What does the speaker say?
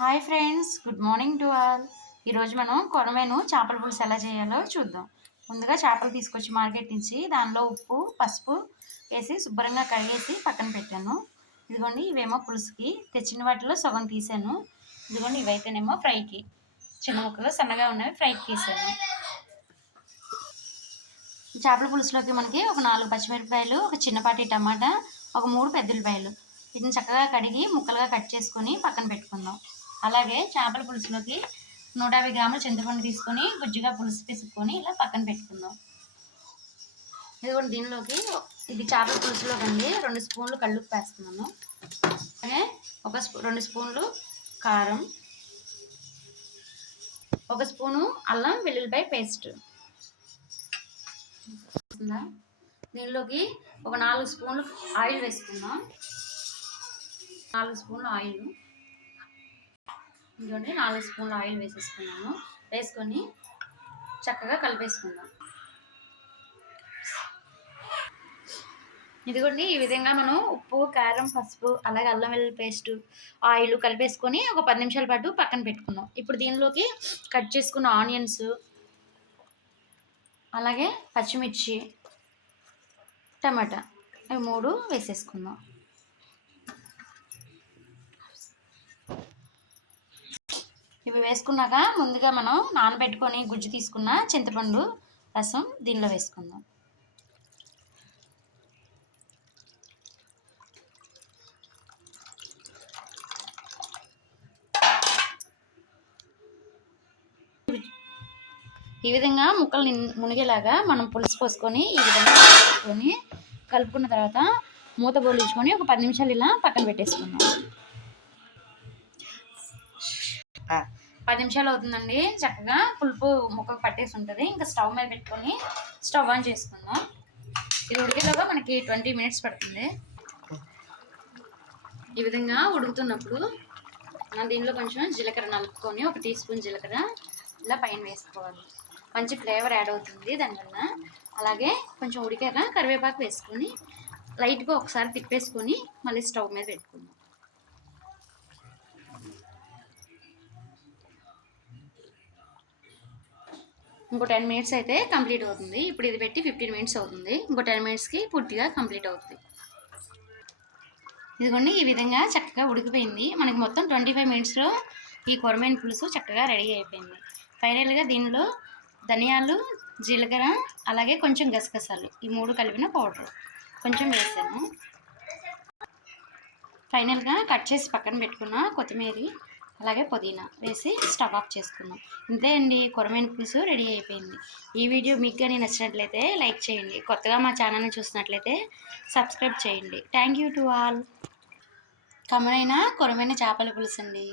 Hi friends, good morning to all. ఈరోజు మనం కొరమేను చేపల పులుసు ఎలా చేయాలో చూద్దాం. ముందుగా చేపలు తీసుకొచ్చి మార్కెట్ నుంచి దానిలో ఉప్పు పసుపు వేసి శుభ్రంగా కడిగేసి పక్కన పెట్టాను. ఇదిగోండి, ఇవేమో పులుసుకి తెచ్చిన వాటిలో సగం తీసాను. ఇదిగోండి, ఇవైతేనేమో ఫ్రైకి చిన్న ముక్కలు సన్నగా ఉన్నవి ఫ్రైకి తీసాను. చేపల పులుసులోకి మనకి ఒక 4 పచ్చిమిరపకాయలు, ఒక చిన్నపాటి టమాటా, ఒక 3 పెద్ద ఉల్లిపాయలు వీటిని చక్కగా కడిగి ముక్కలుగా కట్ చేసుకొని పక్కన పెట్టుకుందాం. అలాగే చేపల పులుసులోకి 150 గ్రాముల చింతపండు తీసుకొని గుజ్జుగా పులుసు పిసుకొని ఇలా పక్కన పెట్టుకుందాం. ఇదిగోండి, దీనిలోకి ఇది చేపల పులుసులోకి అండి 2 స్పూన్లు కల్లుప్పు వేస్తున్నాను. అలాగే 2 స్పూన్లు కారం, 1 స్పూను అల్లం వెల్లుల్లిపాయ పేస్ట్. దీనిలోకి ఒక 4 స్పూన్లు ఆయిల్ వేసుకుందాం. 4 స్పూన్లు ఆయిల్, ఇదిగోండి 4 స్పూన్ల ఆయిల్ వేసేసుకున్నాము. వేసుకొని చక్కగా కలిపేసుకుందాం. ఇదిగోండి, ఈ విధంగా మనం ఉప్పు కారం పసుపు అలాగే అల్లం వెల్లుల్లి పేస్ట్ ఆయిల్ కలిపేసుకొని ఒక 10 నిమిషాల పాటు పక్కన పెట్టుకుందాం. ఇప్పుడు దీనిలోకి కట్ చేసుకున్న ఆనియన్స్ అలాగే పచ్చిమిర్చి టమాటా ఇవి 3 వేసేసుకుందాం. ఇవి వేసుకున్నాక ముందుగా మనం నానబెట్టుకొని గుజ్జు తీసుకున్న చింతపండు రసం దీనిలో వేసుకుందాం. ఈ విధంగా ముక్కలు మునిగేలాగా మనం పులుసు పోసుకొని ఈ విధంగా కలుపుకున్న తర్వాత మూత బోలించుకొని ఒక 10 నిమిషాలు ఇలా పక్కన పెట్టేసుకుందాం. 10 నిమిషాలు అవుతుందండి. చక్కగా పులుపు ముక్కకు పట్టేసి ఉంటుంది. ఇంకా స్టవ్ మీద పెట్టుకొని స్టవ్ ఆన్ చేసుకుందాం. ఇది ఉడికేలాగా మనకి 20 మినిట్స్ పడుతుంది. ఈ విధంగా ఉడుకుతున్నప్పుడు దీనిలో కొంచెం జీలకర్ర నలుపుకొని 1 టీ స్పూన్ జీలకర్ర ఇలా పైన వేసుకోవాలి. మంచి ఫ్లేవర్ యాడ్ అవుతుంది దానివల్ల. అలాగే కొంచెం ఉడికాక కరివేపాకు వేసుకొని లైట్గా ఒకసారి తిప్పేసుకొని మళ్ళీ స్టవ్ మీద పెట్టుకుందాం. ఇంకో 10 మినిట్స్ అయితే కంప్లీట్ అవుతుంది. ఇప్పుడు ఇది పెట్టి 15 మినిట్స్ అవుతుంది. ఇంకో 10 మినిట్స్కి పూర్తిగా కంప్లీట్ అవుతుంది. ఇదిగోండి, ఈ విధంగా చక్కగా ఉడికిపోయింది. మనకి మొత్తం 25 మినిట్స్లో ఈ కొరమేను పులుసు చక్కగా రెడీ అయిపోయింది. ఫైనల్గా దీనిలో ధనియాలు జీలకర్ర అలాగే కొంచెం గసగసాలు ఈ 3 కలిపిన పౌడర్ కొంచెం వేసాను. ఫైనల్గా కట్ చేసి పక్కన పెట్టుకున్న కొత్తిమీర అలాగే పుదీనా వేసి స్టవ్ ఆఫ్ చేసుకుందాం. ఇంతే అండి, కొరమేను పులుసు రెడీ అయిపోయింది. ఈ వీడియో మీకు కానీ నచ్చినట్లయితే లైక్ చేయండి. కొత్తగా మా ఛానల్ని చూసినట్లయితే సబ్స్క్రైబ్ చేయండి. Thank you to all. కమ్మనైన కొరమేను చేపల పులుసు అండి.